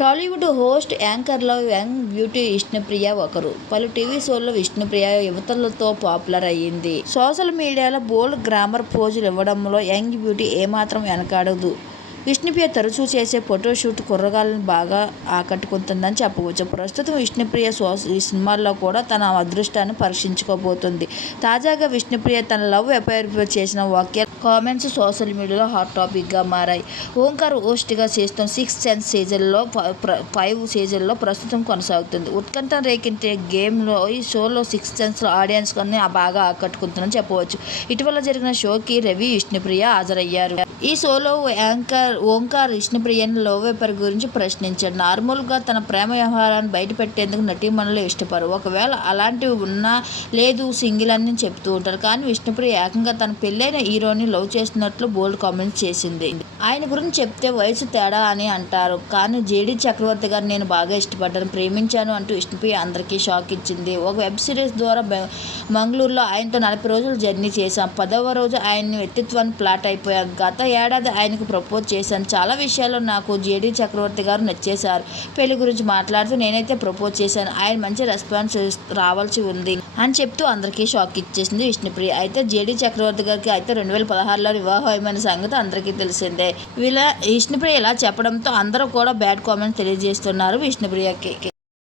Tollywood host, యాంకర్లో young beauty Vishnupriya ఒకరు. పలు టీవీ షోల్లో విష్ణుప్రియ యువతలతో పాపులర్ అయ్యింది. సోషల్ మీడియాలో బోల్డ్ గ్రామర్ పోజులు ఇవ్వడంలో యంగ్ బ్యూటీ ఏమాత్రం వెనకాడదు. విష్ణుప్రియ తరచూ చేసే ఫోటోషూట్ కుర్రగాళ్ళని బాగా ఆకట్టుకుంటుందని చెప్పవచ్చు. ప్రస్తుతం విష్ణుప్రియ సో ఈ సినిమాల్లో కూడా తన అదృష్టాన్ని పరీక్షించుకోబోతుంది తాజాగా విష్ణుప్రియ తన లవ్ అఫైర్పై చేసిన వాక్య కామెంట్స్ సోషల్ మీడియాలో హాట్ టాపిక్గా మారాయి. ఓంకార్ హోస్ట్గా చేస్తున్న సిక్స్ సెన్స్ సీజన్లో ఫైవ్ సీజన్లో ప్రస్తుతం కొనసాగుతుంది ఉత్కంఠ రేకింటే గేమ్లో ఈ షోలో సిక్స్ సెన్స్లో ఆడియన్స్ కొన్ని బాగా ఆకట్టుకుందని చెప్పవచ్చు. ఇటీవల జరిగిన షోకి రవి, విష్ణుప్రియ హాజరయ్యారు. ఈ షోలో యాంకర్ ఓంకార్ విష్ణుప్రియను లోవేపర్ గురించి ప్రశ్నించాడు. నార్మల్గా తన ప్రేమ వ్యవహారాన్ని బయటపెట్టేందుకు నటీమణులు ఇష్టపడరు. ఒకవేళ అలాంటివి ఉన్నా లేదు సింగిల్ అని చెప్తూ ఉంటారు. కానీ విష్ణుప్రియ ఏకంగా తన పెళ్ళైన హీరోని లవ్ చేస్తున్నట్లు బోల్డ్ కామెంట్స్ చేసింది. ఆయన గురించి చెప్తే వయసు తేడా అని అంటారు. కానీ జేడీ చక్రవర్తి గారు నేను బాగా ఇష్టపడ్డాను, ప్రేమించాను అంటూ విష్ణుప్రియ అందరికీ షాక్ ఇచ్చింది. ఒక వెబ్ సిరీస్ ద్వారా మంగళూరులో ఆయనతో నలభై రోజులు జర్నీ చేశాం. పదవ రోజు ఆయన వ్యక్తిత్వాన్ని ఫ్లాట్ అయిపోయాక గత ఏడాది ఆయనకు ప్రపోజ్ చేశాను. చాలా విషయాల్లో నాకు జేడీ చక్రవర్తి గారు నచ్చేశారు. పెళ్ళి గురించి మాట్లాడుతూ నేనైతే ప్రపోజ్ చేశాను. ఆయన మంచి రెస్పాన్స్ రావాల్సి ఉంది అని చెప్తూ అందరికీ షాక్ ఇచ్చేసింది విష్ణుప్రియ. అయితే జేడీ చక్రవర్తి గారికి అయితే రెండు వేల పదహారులో వివాహమైన సంగతి అందరికీ తెలిసిందే. విష్ణుప్రియ ఇలా చెప్పడంతో అందరూ కూడా బ్యాడ్ కామెంట్స్ తెలియజేస్తున్నారు విష్ణుప్రియకి.